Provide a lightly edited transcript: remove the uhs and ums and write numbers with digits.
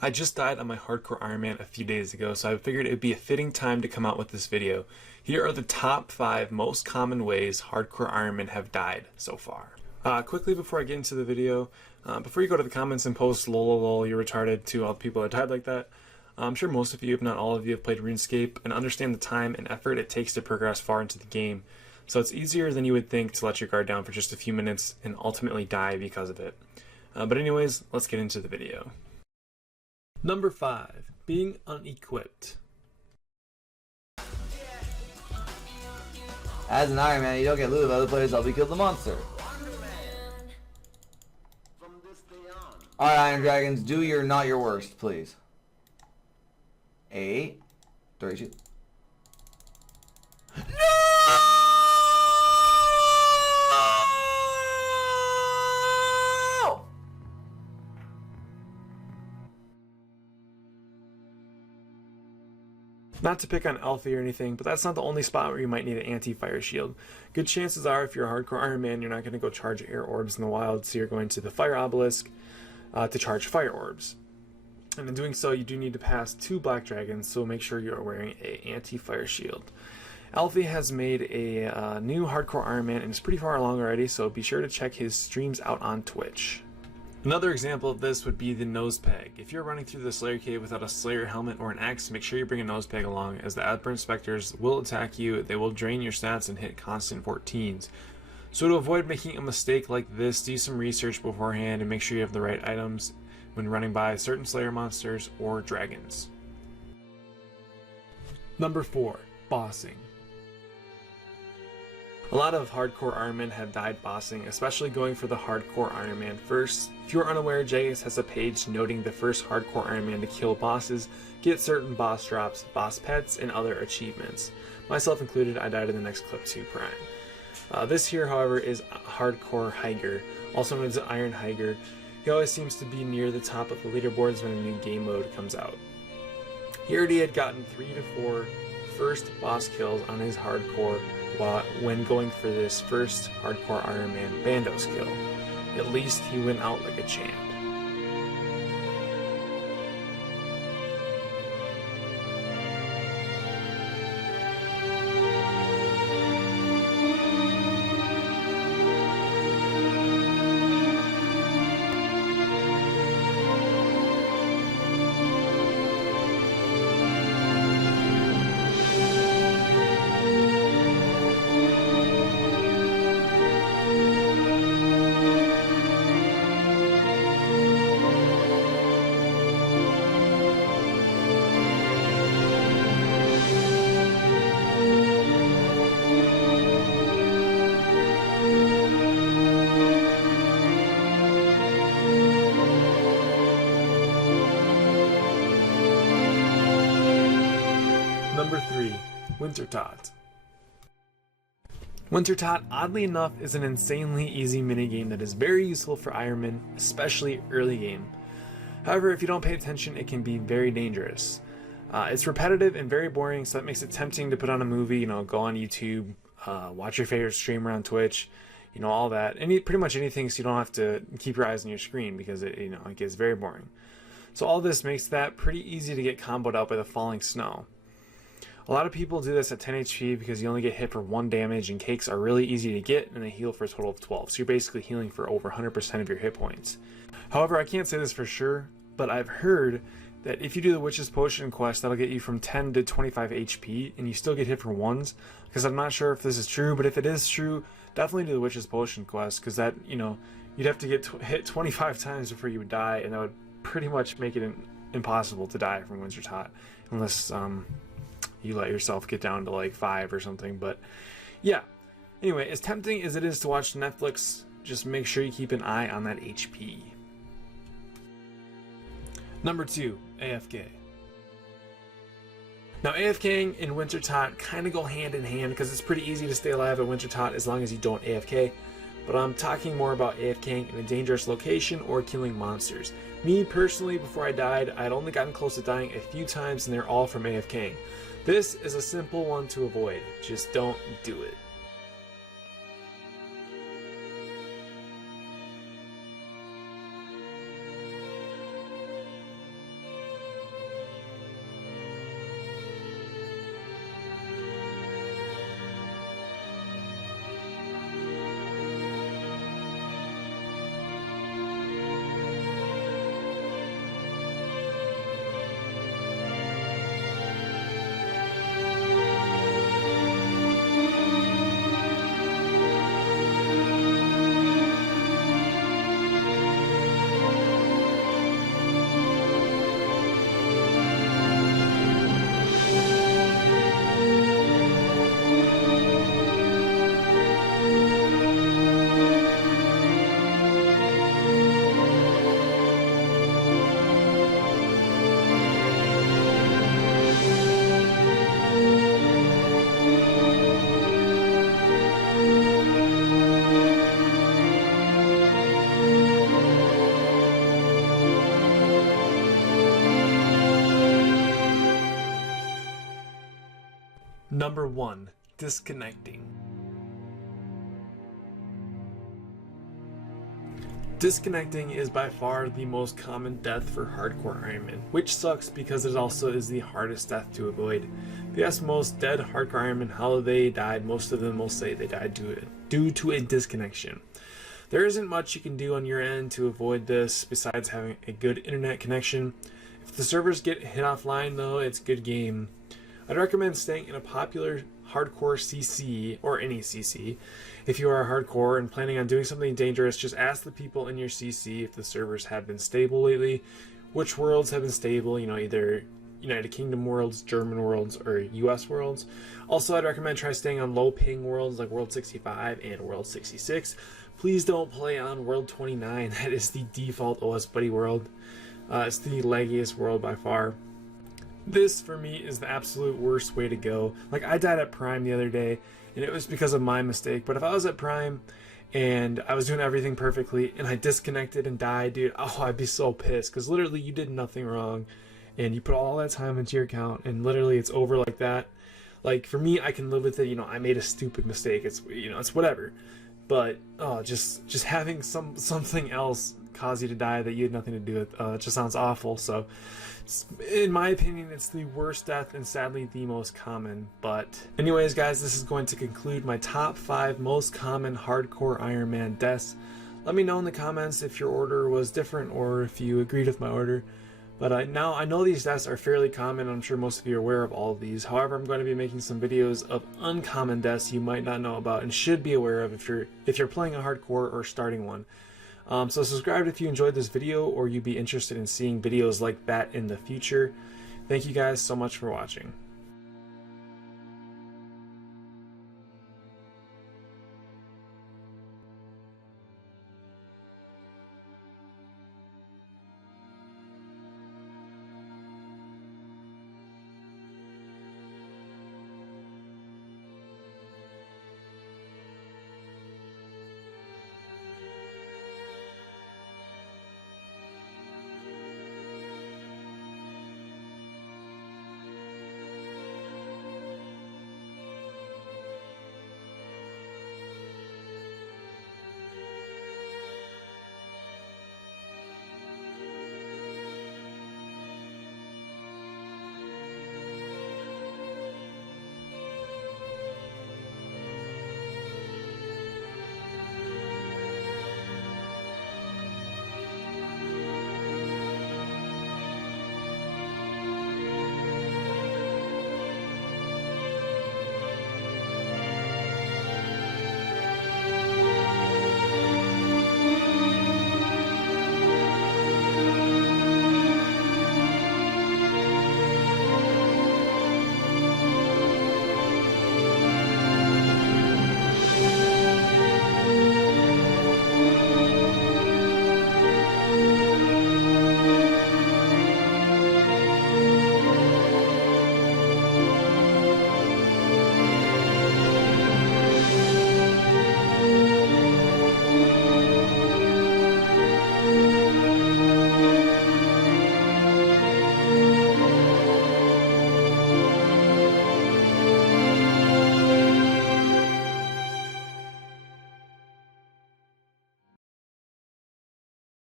I just died on my hardcore Ironman a few days ago, so I figured it'd be a fitting time to come out with this video. Here are the top 5 most common ways hardcore Ironmen have died so far. Quickly before I get into the video, before you go to the comments and post lol lol you're retarded to all the people that died like that, I'm sure most of you, if not all of you, have played RuneScape and understand the time and effort it takes to progress far into the game. So it's easier than you would think to let your guard down for just a few minutes and ultimately die because of it. But anyways, let's get into the video. Number 5. Being unequipped. As an Iron Man, you don't get loot if other players help you kill the monster. Alright, Iron Dragons, do your not your worst, please. 8, 32. Not to pick on Alfie or anything, but that's not the only spot where you might need an anti-fire shield. Good chances are, if you're a hardcore Iron Man, you're not going to go charge air orbs in the wild, so you're going to the fire obelisk to charge fire orbs. And in doing so, you do need to pass 2 black dragons, so make sure you're wearing an anti-fire shield. Alfie has made a new hardcore Iron Man, and it's pretty far along already, so be sure to check his streams out on Twitch. Another example of this would be the nose peg. If you're running through the Slayer cave without a Slayer helmet or an axe, make sure you bring a nose peg along, as the Adburn Spectres will attack you, they will drain your stats and hit constant 14s. So to avoid making a mistake like this, do some research beforehand and make sure you have the right items when running by certain Slayer monsters or dragons. Number 4. Bossing. A lot of hardcore Ironmen have died bossing, especially going for the hardcore Ironman first. If you're unaware, Jagex has a page noting the first hardcore Ironman to kill bosses, get certain boss drops, boss pets, and other achievements. Myself included, I died in the next clip 2 Prime. This here, however, is hardcore Higer, also known as Iron Higer. He always seems to be near the top of the leaderboards when a new game mode comes out. He already had gotten 3 to 4 first boss kills on his hardcore when going for this first hardcore Iron Man Bandos kill. At least he went out like a champ. Number 3. Wintertodt. Wintertodt, oddly enough, is an insanely easy minigame that is very useful for Ironmen, especially early game. However, if you don't pay attention, it can be very dangerous. It's repetitive and very boring, so that makes it tempting to put on a movie, go on YouTube, watch your favorite streamer on Twitch, all that. Pretty much anything, so you don't have to keep your eyes on your screen, because it gets very boring. So all this makes that pretty easy to get comboed out by the falling snow. A lot of people do this at 10 HP because you only get hit for 1 damage, and cakes are really easy to get, and they heal for a total of 12, so you're basically healing for over 100% of your hit points. However, I can't say this for sure, but I've heard that if you do the Witch's Potion quest, that'll get you from 10 to 25 HP, and you still get hit for 1s, because I'm not sure if this is true, but if it is true, definitely do the Witch's Potion quest, because that, you'd have to get hit 25 times before you would die, and that would pretty much make it impossible to die from Wintertodt, unless, you let yourself get down to like 5 or something. But yeah, anyway, as tempting as it is to watch Netflix, just make sure you keep an eye on that HP. Number 2, AFK. Now, AFKing and Wintertodt kind of go hand in hand because it's pretty easy to stay alive at Wintertodt as long as you don't AFK. But I'm talking more about AFKing in a dangerous location or killing monsters. Me personally, before I died, I had only gotten close to dying a few times, and they're all from AFKing. This is a simple one to avoid. Just don't do it. Number 1. Disconnecting. Disconnecting is by far the most common death for hardcore Ironman, which sucks because it also is the hardest death to avoid. If you ask most dead hardcore Ironmen how they died, most of them will say they died due to a disconnection. There isn't much you can do on your end to avoid this besides having a good internet connection. If the servers get hit offline though, it's good game. I'd recommend staying in a popular hardcore CC, or any CC. If you are hardcore and planning on doing something dangerous, just ask the people in your CC if the servers have been stable lately, which worlds have been stable, either United Kingdom worlds, German worlds, or US worlds. Also, I'd recommend try staying on low ping worlds like World 65 and World 66. Please don't play on World 29, that is the default OS Buddy world. It's the laggiest world by far. This, for me, is the absolute worst way to go. Like, I died at Prime the other day, and it was because of my mistake. But if I was at Prime, and I was doing everything perfectly, and I disconnected and died, dude, I'd be so pissed. Because literally, you did nothing wrong, and you put all that time into your account, and literally, it's over like that. Like, for me, I can live with it. I made a stupid mistake. It's, it's whatever. But, just having something else cause you to die that you had nothing to do with, it just sounds awful. So, in my opinion, it's the worst death and sadly the most common. But anyways, guys, this is going to conclude my top 5 most common hardcore Ironman deaths. Let me know in the comments if your order was different or if you agreed with my order. But now I know these deaths are fairly common. I'm sure most of you are aware of all of these. However, I'm going to be making some videos of uncommon deaths you might not know about and should be aware of if you're playing a hardcore or starting one. So subscribe if you enjoyed this video or you'd be interested in seeing videos like that in the future. Thank you guys so much for watching.